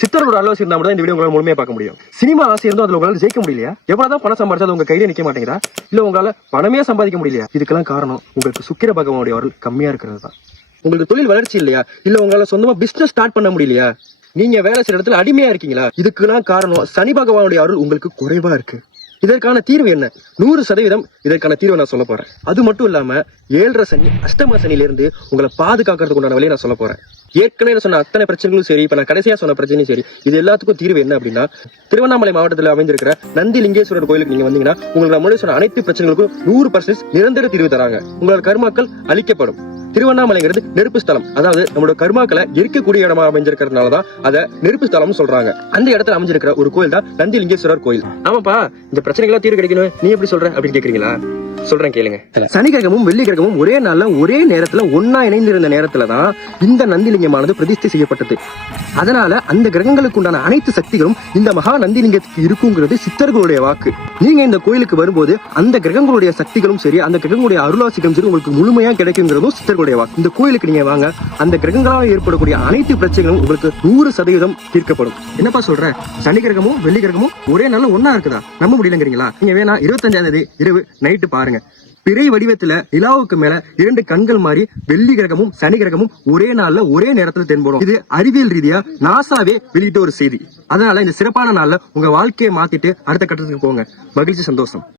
சித்தரோட ஆலோசனை இருந்தா மட்டும் இந்த வீடியோ உங்களால முழுமையா பார்க்க முடியும். சினிமா ஆசை இருந்தும் அதுல உங்களால ஜெயிக்க முடியலையா? எவ்வளவுதான் பணம் சம்பாதிச்சா உங்க கையில நிக்க மாட்டேங்குதா? இல்ல உங்களால பணமே சம்பாதிக்க முடியலையா? இதுக்கெல்லாம் காரணம் உங்களுக்கு சுக்கிர பகவானுடைய அருள் கம்மியா இருக்கிறது தான். உங்களுக்கு தொழில் வளர்ச்சி இல்லையா? இல்ல உங்களால சொந்தமா பிசினஸ் ஸ்டார்ட் பண்ண முடியலையா? நீங்க வேலை செய்யற இடத்துல அடிமையா இருக்கீங்களா? இதுக்கெல்லாம் காரணம் சனி பகவானுடைய அருள் உங்களுக்கு குறைவா இருக்கு. இதற்கான தீர்வு என்ன? 100% இதற்கான தீர்வை நான் சொல்ல போறேன். அது மட்டும் இல்லாம 7.5 சனி, அஷ்டம சனில இருந்து உங்களை பாதுகாக்கிறதுக்கு உண்டான வழியை நான் சொல்ல போறேன். ஏற்கனவே சொன்ன அத்தனை பிரச்சனைகளும் சரி, இப்ப நான் கடைசியா சொன்ன பிரச்சனையும் சரி, இது எல்லாத்துக்கும் தீர்வு என்ன அப்படின்னா, திருவண்ணாமலை மாவட்டத்தில் அமைந்திருக்கிற நந்தி லிங்கேஸ்வரர் கோயிலுக்கு நீங்க வந்தீங்கன்னா உங்களுக்கு நான் முன்னாடி சொன்ன அனைத்து பிரச்சனைகளுக்கும் 100% நிரந்தர தீர்வு தராங்க. உங்களோட கர்மாக்கள் அழிக்கப்படும். திருவண்ணாமலைங்கிறது நெருப்பு ஸ்தலம், அதாவது நம்மளோட கர்மாக்களை எரிக்கக்கூடிய இடமா அமைஞ்சிருக்கிறதுனாலதான் அதை நெருப்பு ஸ்தலம் சொல்றாங்க. அந்த இடத்துல அமைஞ்சிருக்கிற ஒரு கோயில் தான் நந்தி லிங்கேஸ்வரர் கோயில். ஆமாப்பா, இந்த பிரச்சனைகளா தீர்வு கிடைக்கணும் நீ எப்படி சொல்ற அப்படின்னு கேக்குறீங்களா? சொல்றேன் கேளுங்க. சனி கிரகமும் வெள்ளி கிரகமும் ஒரே நாள்ல ஒரே நேரத்துல ஒன்னா இணைந்திருந்த நேரத்துலதான் இந்த நந்திலிங்கமானது பிரதிஷ்டை செய்யப்பட்டது. அதனால அந்த கிரகங்களுக்கு உண்டான அனைத்து சக்திகளும் இந்த மகா நந்திலிங்கத்துக்கு இருக்குங்கிறது சித்தர்களுடைய வாக்கு. நீங்க இந்த கோயிலுக்கு வரும்போது அந்த கிரகங்களுடைய சக்திகளும் சரி, அந்த கிரகங்களுடைய அருளாசிகளும் சரி உங்களுக்கு முழுமையா கிடைக்குங்கிறதும் சித்தர்களுடைய வாக்கு. இந்த கோயிலுக்கு நீங்க வாங்க, அந்த கிரகங்களால் ஏற்படக்கூடிய அனைத்து பிரச்சனைகளும் உங்களுக்கு 100% தீர்க்கப்படும். என்னப்பா சொல்ற? சனி கிரகமும் வெள்ளி கிரகமும் ஒரே நாள்ல ஒன்னா இருக்குதா? நம்ப முடியலங்கிறீங்களா? நீங்க வேணா 25ஆம் தேதி இரவு நைட்டு பாருங்க. பிறை வடிவத்துல நிலாவுக்கு மேல 2 கண்கள் மாதிரி வெள்ளி கிரகமும் சனி கிரகமும் ஒரே நாள்ல ஒரே நேரத்துல தென்படும். இது அறிவியல் ரீதியா நாசாவே வெளியிட்ட ஒரு செய்தி. அதனால இந்த சிறப்பான நாள்ல உங்க வாழ்க்கையை மாத்திட்டு அடுத்த கட்டத்துக்கு போங்க. மகிழ்ச்சி, சந்தோஷம்.